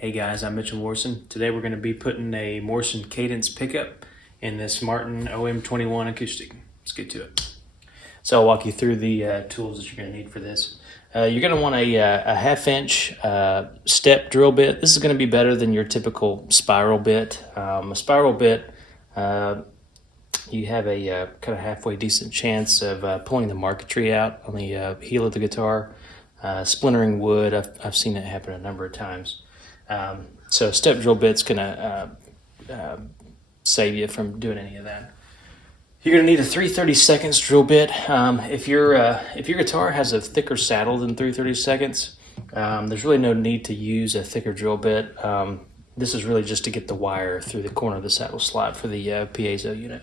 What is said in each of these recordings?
Hey guys, I'm Mitchell Morrison. Today we're going to be putting a Morrison Cadence Pickup in this Martin OM21 acoustic. Let's get to it. So I'll walk you through the tools that you're going to need for this. You're going to want a half-inch step drill bit. This is going to be better than your typical spiral bit. A spiral bit, you have a kind of halfway decent chance of pulling the marquetry out on the heel of the guitar. Splintering wood, I've seen it happen a number of times. So a step drill bit's gonna save you from doing any of that. You're gonna need a 3/32 drill bit. If your guitar has a thicker saddle than 3/32, there's really no need to use a thicker drill bit. This is really just to get the wire through the corner of the saddle slot for the piezo unit.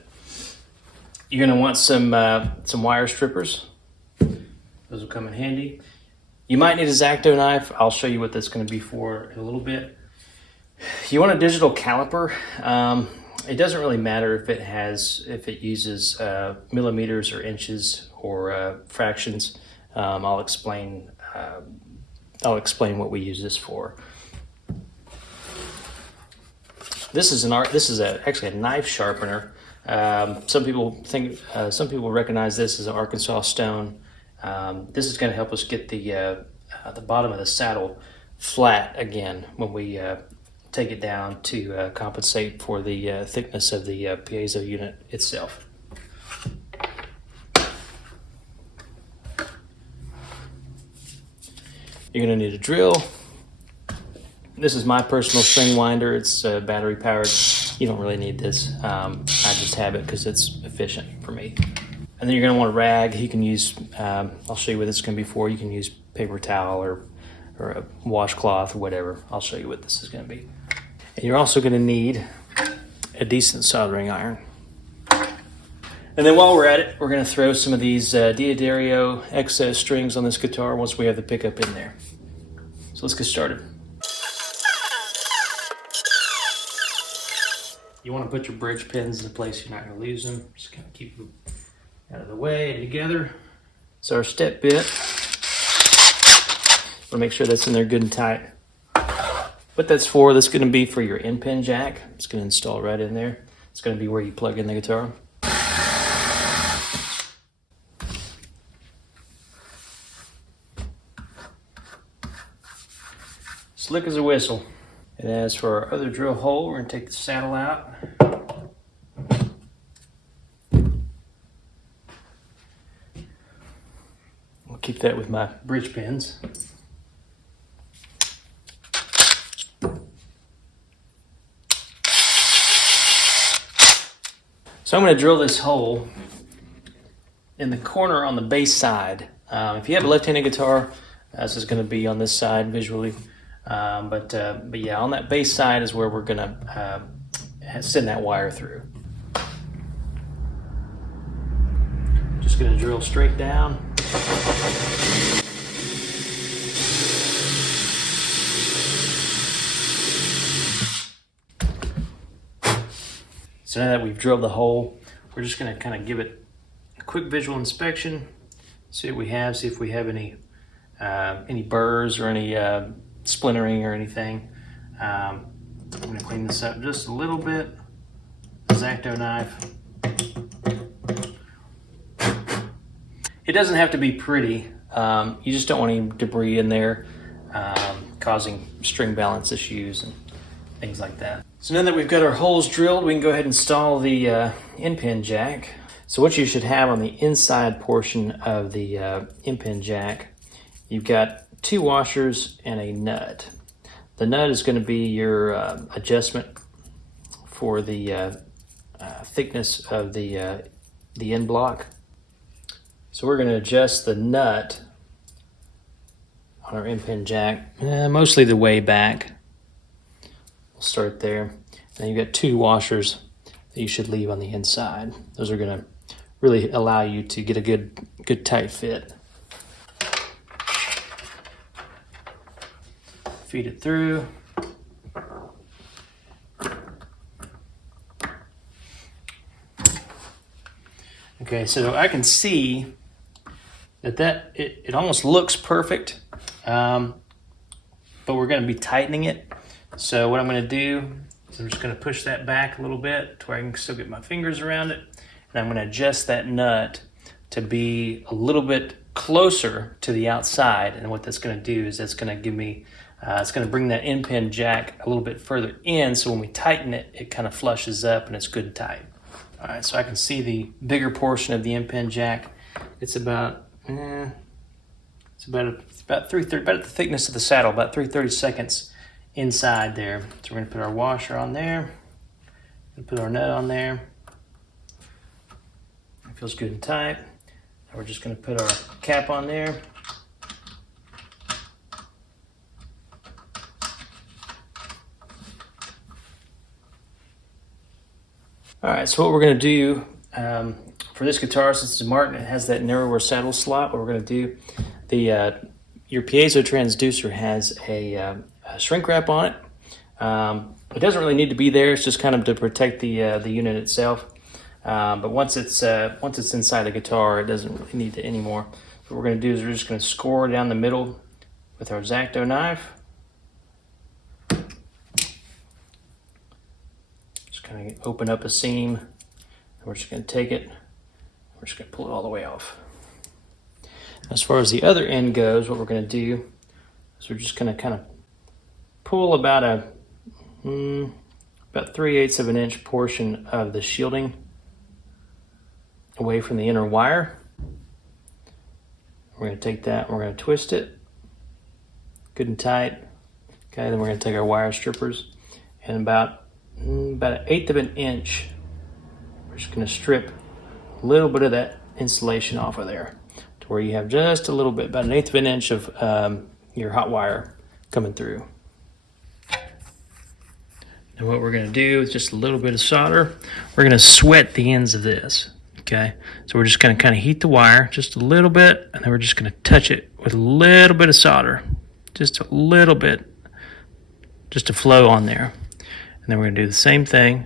You're gonna want some wire strippers. Those will come in handy. You might need a X-Acto knife. I'll show you what that's going to be for in a little bit. You want a digital caliper. It doesn't really matter if it uses millimeters or inches or fractions. I'll explain what we use this for. This is actually a knife sharpener. Some people recognize this as an Arkansas stone. This is going to help us get the bottom of the saddle flat again when we take it down to compensate for the thickness of the piezo unit itself. You're going to need a drill. This is my personal string winder. It's battery powered. You don't really need this. I just have it because it's efficient for me. And then you're going to want a rag. You can use, I'll show you what this is going to be for. You can use paper towel or a washcloth or whatever. I'll show you what this is going to be. And you're also going to need a decent soldering iron. And then while we're at it, we're going to throw some of these Diodario excess strings on this guitar once we have the pickup in there. So let's get started. You want to put your bridge pins in a place you're not going to lose them. Just kind of keep them out of the way and together. So our step bit, we'll make sure that's in there good and tight. What that's going to be for your end pin jack. It's going to install right in there. It's going to be where you plug in the guitar. Slick as a whistle. And as for our other drill hole, we're going to take the saddle out. I'll keep that with my bridge pins. So I'm going to drill this hole in the corner on the bass side. If you have a left-handed guitar, this is going to be on this side visually. But yeah, on that bass side is where we're going to send that wire through. Just going to drill straight down. So now that we've drilled the hole, we're just going to kind of give it a quick visual inspection, see what we have, see if we have any burrs or any splintering or anything. I'm going to clean this up just a little bit. X-Acto knife. It doesn't have to be pretty. You just don't want any debris in there causing string balance issues and things like that. So now that we've got our holes drilled, we can go ahead and install the end pin jack. So what you should have on the inside portion of the end pin jack, you've got 2 washers and a nut. The nut is going to be your adjustment for the thickness of the end block. So we're going to adjust the nut on our end pin jack, mostly the way back. We'll start there. Then you've got 2 washers that you should leave on the inside. Those are going to really allow you to get a good tight fit. Feed it through. Okay, so I can see that it almost looks perfect, but we're going to be tightening it. So what I'm going to do is I'm just going to push that back a little bit to where I can still get my fingers around it. And I'm going to adjust that nut to be a little bit closer to the outside. And what that's going to do is that's going to give me, it's going to bring that end pin jack a little bit further in. So when we tighten it, it kind of flushes up and it's good and tight. All right, so I can see the bigger portion of the end pin jack. It's about, about the thickness of the saddle, about 3/32 inside there. So we're going to put our washer on there, and put our nut on there. It feels good and tight. Now we're just going to put our cap on there. All right, so what we're going to do for this guitar, since it's a Martin, it has that narrower saddle slot. What we're going to do, your piezo transducer has a shrink wrap on it. It doesn't really need to be there. It's just kind of to protect the unit itself. But once it's inside the guitar, it doesn't really need it anymore. So what we're going to do is we're just going to score down the middle with our X-Acto knife. Just kind of open up a seam. And we're just going to take it. We're just going to pull it all the way off. As far as the other end goes, what we're going to do is we're just going to kind of pull about 3/8 of an inch portion of the shielding away from the inner wire. We're going to take that and we're going to twist it good and tight. Okay, then we're going to take our wire strippers and about 1/8 of an inch, we're just going to strip a little bit of that insulation off of there to where you have just a little bit, about 1/8 of an inch of your hot wire coming through. Now what we're going to do is just a little bit of solder. We're going to sweat the ends of this. Okay, so we're just going to kind of heat the wire just a little bit, and then we're just going to touch it with a little bit of solder, just a little bit, just to flow on there. And then we're going to do the same thing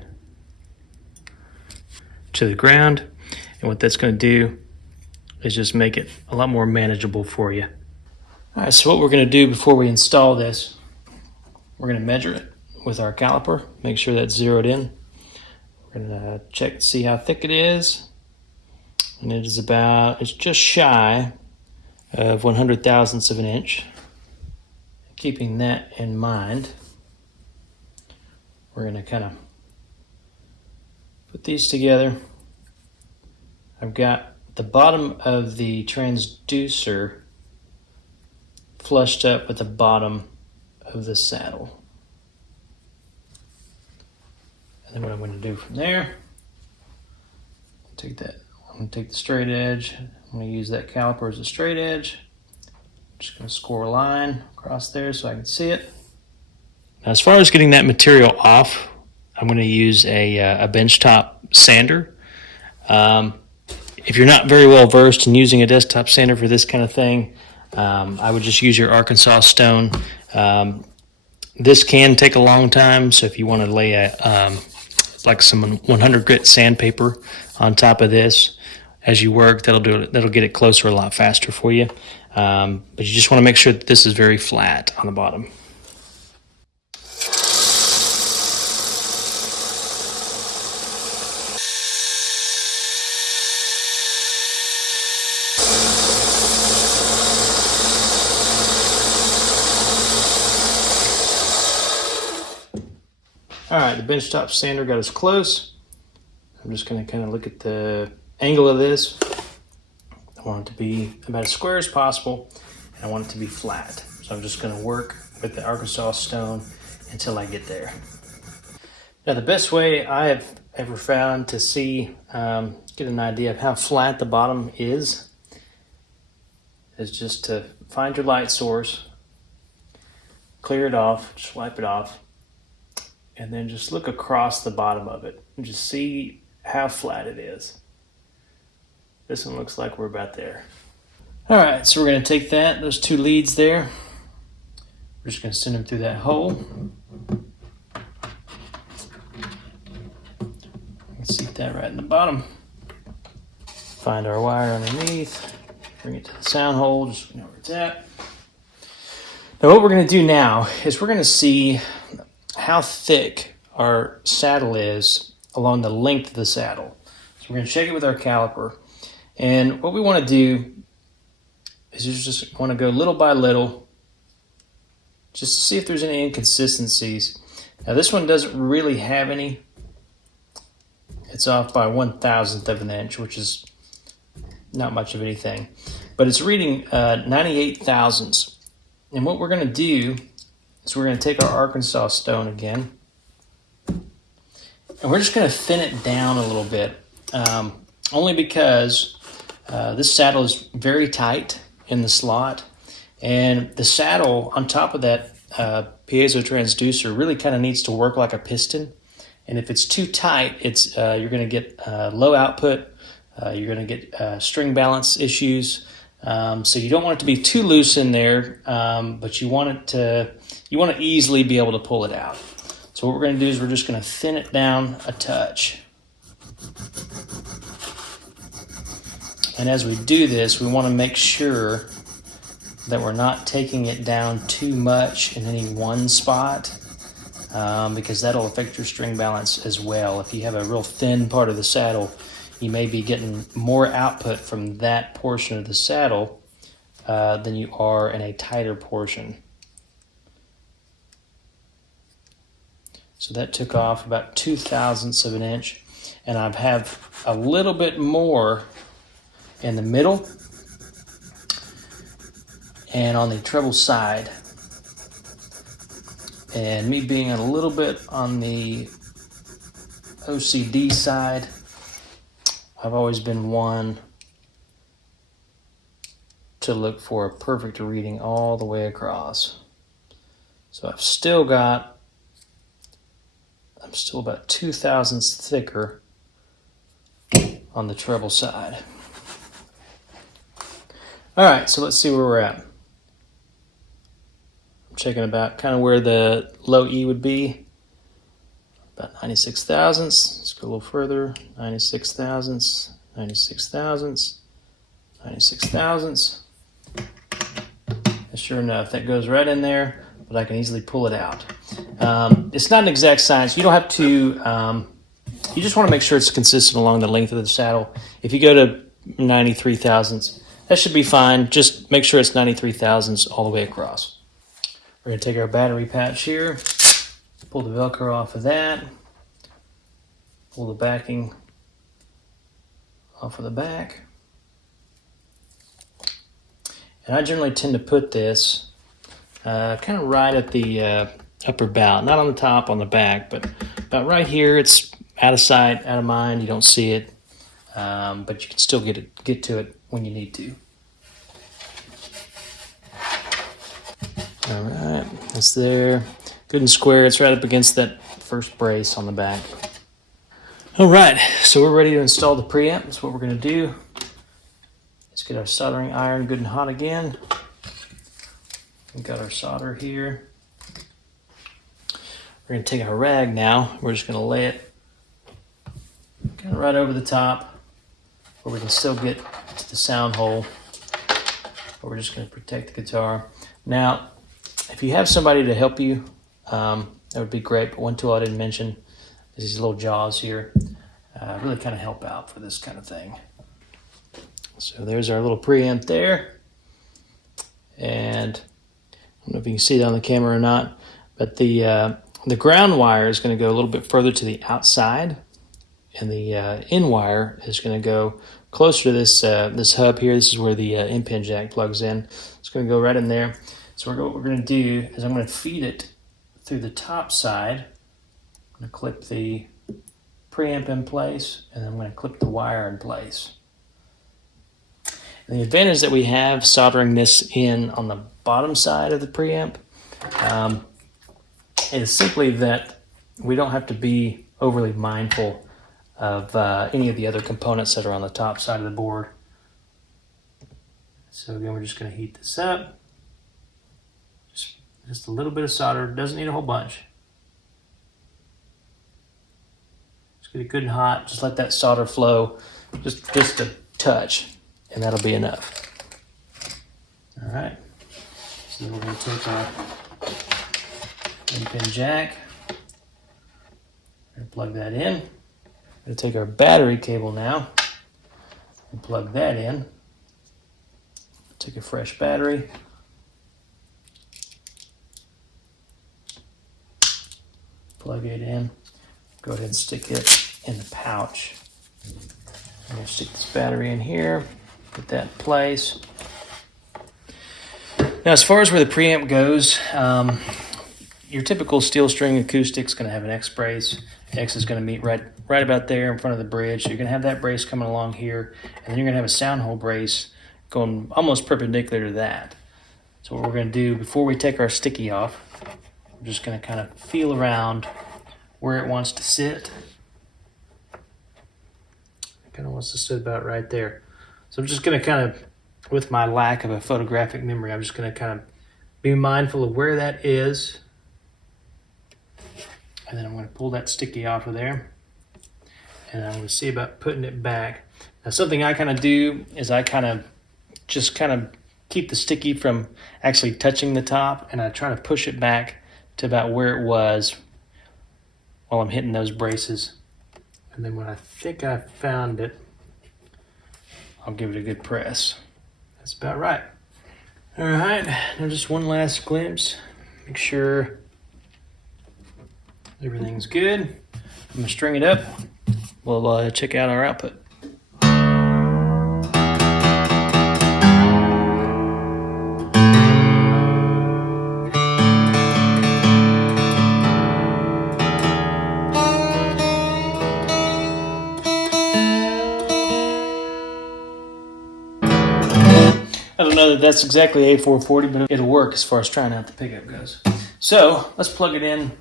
to the ground, and what that's going to do is just make it a lot more manageable for you. All right, so what we're going to do before we install this, we're going to measure it with our caliper, make sure that's zeroed in. We're going to check to see how thick it is. And it is it's just shy of 100 thousandths of an inch. Keeping that in mind, we're going to kind of put these together. I've got the bottom of the transducer flushed up with the bottom of the saddle. And then what I'm going to do from there, I'm going to take the straight edge. I'm going to use that caliper as a straight edge. I'm just going to score a line across there so I can see it. Now, as far as getting that material off, I'm going to use a benchtop sander. If you're not very well versed in using a desktop sander for this kind of thing, I would just use your Arkansas stone. This can take a long time, so if you want to lay like some 100 grit sandpaper on top of this as you work, that'll get it closer a lot faster for you. But you just want to make sure that this is very flat on the bottom. All right, the benchtop sander got us close. I'm just going to kind of look at the angle of this. I want it to be about as square as possible, and I want it to be flat. So I'm just going to work with the Arkansas stone until I get there. Now, the best way I have ever found to see, get an idea of how flat the bottom is just to find your light source, clear it off, just wipe it off, and then just look across the bottom of it and just see how flat it is. This one looks like we're about there. All right, so we're going to take those two leads there. We're just going to send them through that hole. Seat that right in the bottom. Find our wire underneath. Bring it to the sound hole, just know where it's at. Now what we're going to do now is we're going to see how thick our saddle is along the length of the saddle. So we're going to check it with our caliper. And what we want to do is you just want to go little by little, just to see if there's any inconsistencies. Now this one doesn't really have any. It's off by 1/1000th of an inch, which is not much of anything. But it's reading 98 thousandths. And what we're going to do is we're going to take our Arkansas stone again, and we're just going to thin it down a little bit, only because this saddle is very tight in the slot, and the saddle on top of that piezo transducer really kind of needs to work like a piston. And if it's too tight, it's you're going to get low output. You're going to get string balance issues. So you don't want it to be too loose in there, but you want to easily be able to pull it out. So what we're going to do is we're just going to thin it down a touch. And as we do this, we want to make sure that we're not taking it down too much in any one spot, because that'll affect your string balance as well. If you have a real thin part of the saddle, you may be getting more output from that portion of the saddle than you are in a tighter portion. So that took off about 2/1000ths of an inch, and I have a little bit more in the middle and on the treble side. And me being a little bit on the OCD side, I've always been one to look for a perfect reading all the way across. So I'm still about 2/1000ths thicker on the treble side. All right, so let's see where we're at. I'm checking about kind of where the low E would be. About 96 thousandths. Let's go a little further. 96 thousandths, 96 thousandths, 96 thousandths. And sure enough, that goes right in there, but I can easily pull it out. It's not an exact science. You don't have to, you just want to make sure it's consistent along the length of the saddle. If you go to 93 thousandths, that should be fine. Just make sure it's 93 thousandths all the way across. We're going to take our battery patch here, pull the Velcro off of that, pull the backing off of the back. And I generally tend to put this kind of right at the upper bout, not on the top, on the back, but about right here. It's out of sight, out of mind. You don't see it, but you can still get to it when you need to. All right, that's there. Good and square. It's right up against that first brace on the back. All right, so we're ready to install the preamp. That's what we're going to do. Let's get our soldering iron good and hot again. We've got our solder here. We're going to take our rag now. We're just going to lay it kind of right over the top where we can still get to the sound hole. But we're just going to protect the guitar. Now, if you have somebody to help you, that would be great. But one tool I didn't mention is these little jaws here. Really kind of help out for this kind of thing. So there's our little preamp there. And I don't know if you can see that on the camera or not, but the ground wire is going to go a little bit further to the outside, and the in wire is going to go closer to this this hub here. This is where the in-pin jack plugs in. It's going to go right in there. So what we're going to do is I'm going to feed it through the top side. I'm going to clip the preamp in place, and then I'm going to clip the wire in place. And the advantage that we have soldering this in on the bottom side of the preamp is simply that we don't have to be overly mindful of any of the other components that are on the top side of the board. So again, we're just going to heat this up. Just a little bit of solder. Doesn't need a whole bunch. Just get it good and hot. Just let that solder flow just a touch, and that'll be enough. All right. So then we're going to take our in-pin jack. plug that in. We're going to take our battery cable now and plug that in. Take a fresh battery. Plug it in. Go ahead and stick it in the pouch. I'm going to stick this battery in here, put that in place. Now, as far as where the preamp goes, your typical steel string acoustic is going to have an X brace. X is going to meet right about there in front of the bridge. So you're going to have that brace coming along here, and then you're going to have a sound hole brace going almost perpendicular to that. So what we're going to do before we take our sticky off, we're just going to kind of feel around where it wants to sit. It kind of wants to sit about right there. So I'm just going to kind of, with my lack of a photographic memory, I'm just going to kind of be mindful of where that is. And then I'm going to pull that sticky off of there. And I'm going to see about putting it back. Now, something I kind of do is I kind of just keep the sticky from actually touching the top, and I try to push it back to about where it was while I'm hitting those braces. And then when I think I found it, I'll give it a good press. That's about right. All right, now just one last glimpse. Make sure everything's good. I'm gonna string it up. We'll check out our output. I don't know that that's exactly A440, but it'll work as far as trying out the pickup goes. So let's plug it in,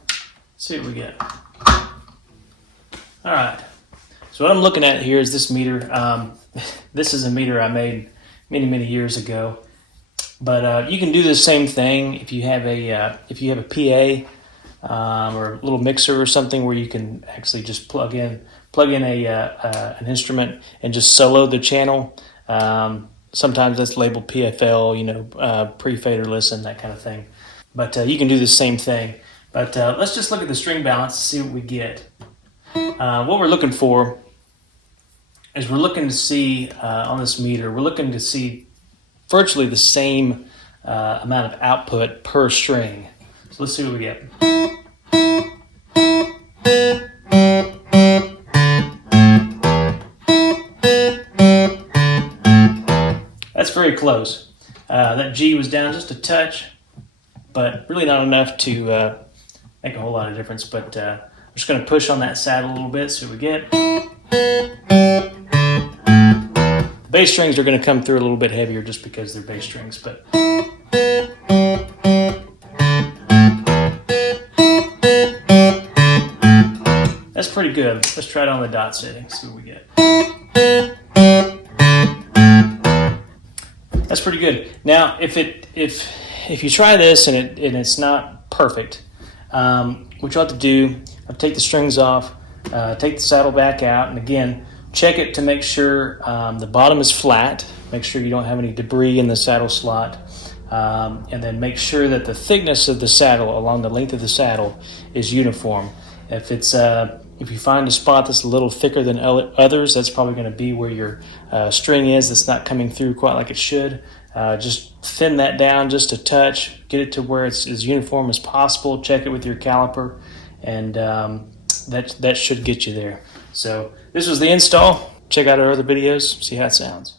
see what we get. All right, so what I'm looking at here is this meter. This is a meter I made many years ago, but you can do the same thing if you have a PA or a little mixer or something where you can actually just plug in an instrument and just solo the channel. Sometimes that's labeled PFL, pre-faderless and that kind of thing. But you can do the same thing. But let's just look at the string balance to see what we get. What we're looking for is we're looking to see on this meter, we're looking to see virtually the same amount of output per string. So let's see what we get. That's very close. That G was down just a touch, but really not enough to make a whole lot of difference. But I'm just going to push on that saddle a little bit, see what we get. The bass strings are going to come through a little bit heavier just because they're bass strings, but that's pretty good. Let's try it on the dot setting, see what we get. That's pretty good. Now, if you try this and it's not perfect, what you'll have to do, I'll take the strings off, take the saddle back out, and again, check it to make sure the bottom is flat. Make sure you don't have any debris in the saddle slot, and then make sure that the thickness of the saddle along the length of the saddle is uniform. If you find a spot that's a little thicker than others, that's probably going to be where your string is that's not coming through quite like it should. Just thin that down just a touch, get it to where it's as uniform as possible. Check it with your caliper, and that should get you there. So this was the install. Check out our other videos, see how it sounds.